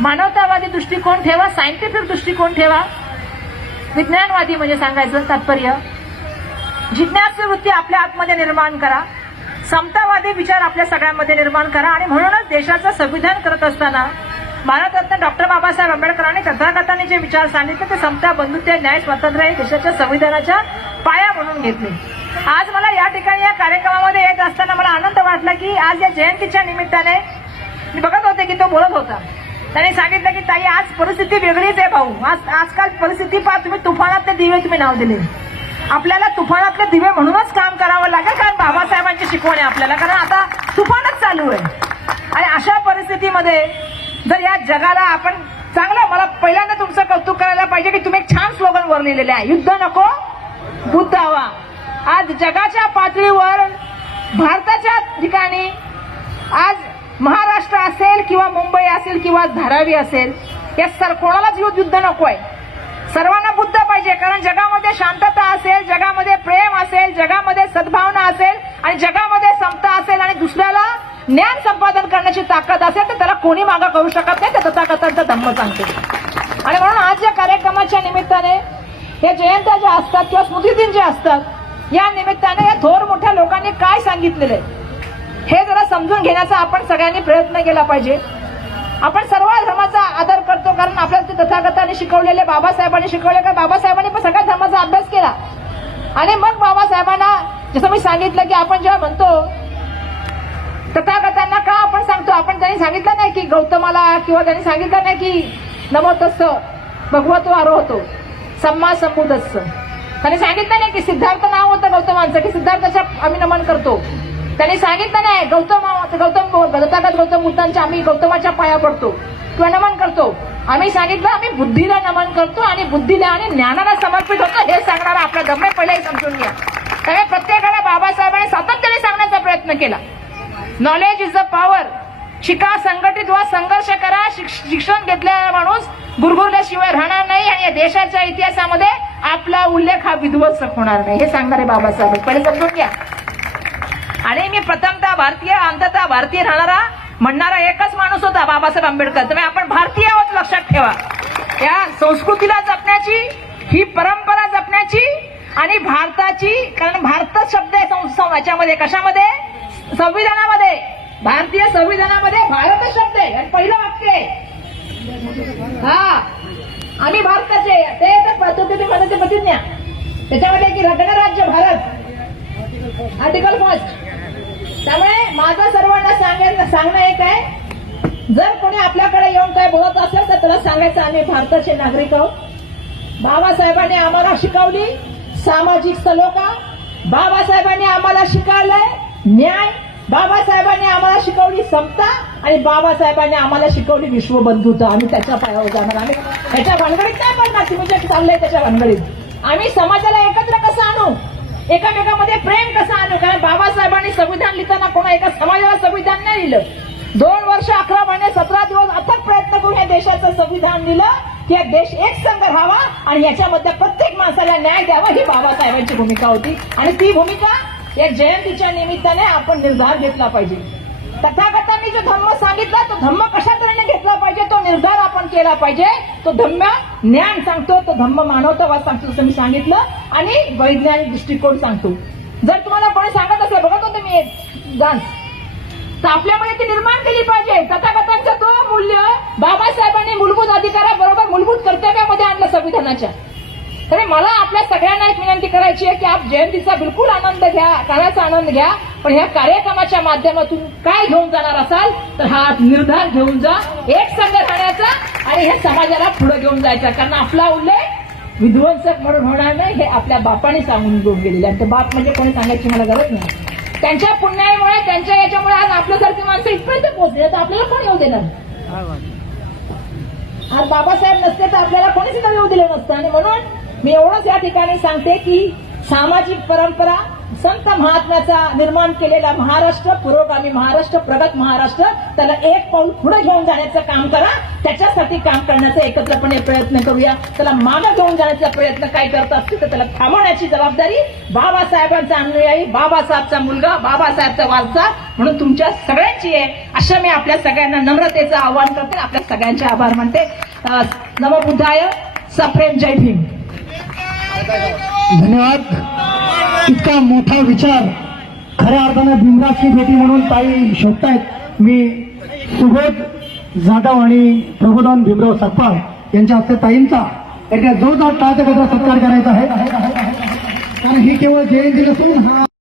मानवतावादी दृष्टिकोन ठेवा सायंटिफिक दृष्टिकोन ठेवा. विज्ञानवादी म्हणजे सांगायचं तात्पर्य. जिज्ञासू वृत्ती आपल्या आतमध्ये निर्माण करा. समतावादी विचार आपल्या सगळ्यांमध्ये निर्माण करा आणि म्हणूनच देशाचं संविधान करत असताना भारतरत्न डॉक्टर बाबासाहेब आंबेडकरांनी तथागतांनी जे विचार सांगितले ते समता बंधुत्व न्याय स्वातंत्र्य हे देशाच्या संविधानाच्या पाया म्हणून घेतले. आज मला या ठिकाणी या कार्यक्रमामध्ये येत असताना मला आनंद वाटला की आज या जयंतीच्या निमित्ताने मी बघत होते की तो बोलत होता. त्याने सांगितलं की ताई आज परिस्थिती वेगळीच आहे भाऊ. आज आजकाल परिस्थिती पहा तुम्ही तुफानातले दिवे तुम्ही नाव दिले. आपल्याला तुफानातले दिवे म्हणूनच काम करावं लागेल कारण बाबासाहेबांची शिकवण आहे आपल्याला. कारण आता तुफानच चालू आहे. आणि अशा परिस्थितीमध्ये जर या जगाला आपण चांगलं मला पहिल्यांदा तुमचं कौतुक करायला पाहिजे की तुम्ही एक छान स्लोगन वर लिहिलेले आहे. युद्ध नको बुद्ध हवा. आज जगाच्या पातळीवर भारताच्या ठिकाणी आज महाराष्ट्र असेल किंवा मुंबई असेल किंवा धारावी असेल या सर कोणालाच युद्ध युद्ध नको आहे सर्वांना बुद्ध पाहिजे कारण जगामध्ये शांतता असेल जगामध्ये प्रेम असेल जगामध्ये सद्भावना असेल आणि जगामध्ये समता असेल आणि दुसऱ्याला ज्ञान संपादन करण्याची ताकद असेल तर त्याला कोणी मागं करू शकत नाही. ते तथाकथांचा धम्म सांगते. आणि म्हणून आज या कार्यक्रमाच्या निमित्ताने हे जयंत्या ज्या असतात किंवा स्मृतिदिन जे असतात या निमित्ताने या थोर मोठ्या लोकांनी काय सांगितलेलं आहे? हे जरा समजून घेण्याचा आपण सगळ्यांनी प्रयत्न केला पाहिजे. आपण सर्व धर्माचा आदर करतो कारण आपल्याला ते तथागतांनी शिकवलेले बाबासाहेबांनी शिकवले. का बाबासाहेबांनी पण सगळ्या धर्माचा अभ्यास केला. आणि मग बाबासाहेबांना जसं मी सांगितलं की आपण जेव्हा म्हणतो तथागतांना का आपण सांगतो? आपण त्यांनी सांगितलं नाही की गौतमाला किंवा त्यांनी सांगितलं नाही की नमोतस्स भगवतो आरोहतो सम्मा संबुदस्स त्यांनी सांगितलं नाही की सिद्धार्थ नाव होतं गौतमांचं की सिद्धार्थाच्या आम्ही नमन करतो. त्यांनी सांगितलं नाही गौतम गौतम गौतम गौतम बुद्धांच्या आम्ही गौतमाच्या पाया पडतो. किंवा नमन करतो. आम्ही सांगितलं आम्ही बुद्धीला नमन करतो आणि बुद्धीला आणि ज्ञानाला समर्पित होतो हे सांगणारा आपला दम्मे पहिले समजून घ्या. त्यामुळे प्रत्येकाला बाबासाहेबांनी सातत्याने सांगण्याचा प्रयत्न केला. नॉलेज इज द पॉवर शिका संघटित व्हा संघर्ष करा शिक्ष- शिक्षण घेतलेला माणूस गुरगुरल्याशिवाय राहणार नाही आणि या देशाच्या इतिहासामध्ये आपला उल्लेख हा विध्वंसक होणार नाही. हे सांगणारे बाबासाहेब पहिले समजून घ्या. आणि मी प्रथमतः भारतीय अंततः भारतीय राहणारा म्हणणारा एकच माणूस होता बाबासाहेब आंबेडकर. तुम्ही आपण भारतीय आहोत लक्षात ठेवा. या संस्कृतीला जपण्याची ही परंपरा जपण्याची आणि भारताची कारण भारत शब्द आहे सं- याच्यामध्ये कशामध्ये? संविधानामध्ये. भारतीय संविधानामध्ये भारत शब्द आहे. आणि पहिलं वाक्य आहे. हा. आम्ही भारताचे ते तर प्रतिज्ञा. त्याच्यामध्ये की राज्य भारत. आर्टिकल फर्स्ट माझं सर्वांना सांगायला सांगणं एक आहे. जर कोणी आपल्याकडे येऊन काय बोलत असेल तर त्याला सांगायचं आम्ही भारताचे नागरिक आहोत. बाबासाहेबांनी आम्हाला शिकवली सामाजिक सलोखा. बाबासाहेबांनी आम्हाला शिकवलंय न्याय. बाबासाहेबांनी आम्हाला शिकवली समता आणि बाबासाहेबांनी आम्हाला शिकवली विश्वबंधुता. आम्ही त्याच्या पायावर जाणार आम्ही त्याच्या भानगडीत नाही पडणार. तुम्ही जे चाललंय त्याच्या भानगडीत. आम्ही समाजाला एकत्र कसं आणू? एकामेकामध्ये प्रेम कसं आणू कारण बाबासाहेबांनी संविधान लिहिताना कोणा एका समाजाला संविधान नाही लिहिलं. दोन वर्ष अकरा महिने सतरा दिवस अथक प्रयत्न करून या देशाचं संविधान लिहिलं की हा देश एक संघ राहावा आणि याच्यामध्ये प्रत्येक माणसाला न्याय द्यावा ही बाबासाहेबांची भूमिका होती. आणि ती भूमिका या जयंतीच्या निमित्ताने आपण निर्धार घेतला पाहिजे. तथागतांनी जो धर्म सांगितला तो धर्म कशा तऱ्हेने घेतला पाहिजे तो निर्धार आपण केला पाहिजे. तो धम्म ज्ञान सांगतो तो धम्म मानवतावाद सांगतो जसं मी सांगितलं. आणि वैज्ञानिक दृष्टिकोन सांगतो. जर तुम्हाला कोणी सांगत असेल बघत होते मी डान्स तर आपल्यामुळे ती निर्माण केली पाहिजे. तथागतांचं तो मूल्य बाबासाहेबांनी मूलभूत अधिकाराबरोबर मूलभूत कर्तव्यामध्ये आणलं संविधानाच्या. तरी मला आपल्या सगळ्यांना एक विनंती करायची आहे की आप जयंतीचा बिलकुल आनंद घ्या काळाचा आनंद घ्या पण ह्या कार्यक्रमाच्या माध्यमातून काय घेऊन जाणार असाल तर हा निर्धार घेऊन जा एक संघ राहण्याचा आणि हे समाजाला पुढे घेऊन जायचा. कारण आपला उल्लेख विध्वंसक म्हणून होणार नाही हे आपल्या बापाने सांगून घेऊन गेलेले आणि ते बाप म्हणजे कोणी सांगायची मला गरज नाही. त्यांच्या पुण्यामुळे त्यांच्या याच्यामुळे आज आपल्यासारखी माणसं इथपर्यंत पोहोचले तर आपल्याला कोण येऊ देणार? आज बाबासाहेब नसते तर आपल्याला कोणीच येऊ दिलं नसतं. आणि म्हणून मी एवढंच या ठिकाणी सांगते की सामाजिक परंपरा संत महात्म्याचा निर्माण केलेला महाराष्ट्र पुरोगामी महाराष्ट्र प्रगत महाराष्ट्र त्याला एक पाऊल पुढे घेऊन जाण्याचं काम करा. त्याच्यासाठी काम करण्याचा एकत्रपणे प्रयत्न करूया. त्याला मागं घेऊन जाण्याचा प्रयत्न काय करत असतील तर त्याला थांबवण्याची जबाबदारी बाबासाहेबांचा अनुयायी बाबासाहेबचा मुलगा बाबासाहेबचा वारसा म्हणून तुमच्या सगळ्यांची आहे. अशा मी आपल्या सगळ्यांना नम्रतेचं आवाहन करते. आपल्या सगळ्यांचे आभार मानते. नमबुद्धाय. नमो सप्रेम जय भीम. धन्यवाद. इतका मोठा विचार खऱ्या अर्थानं भीमराजची भेटी म्हणून ताई शोधतायत. मी सुबोध जाधव आणि प्रबोधन भीमराव सकपाळ यांच्या हस्ते ताईंचा एकदा जोरदार टाळ्याचा सत्कार करायचा आहे. कारण ही केवळ जयंती नसून हा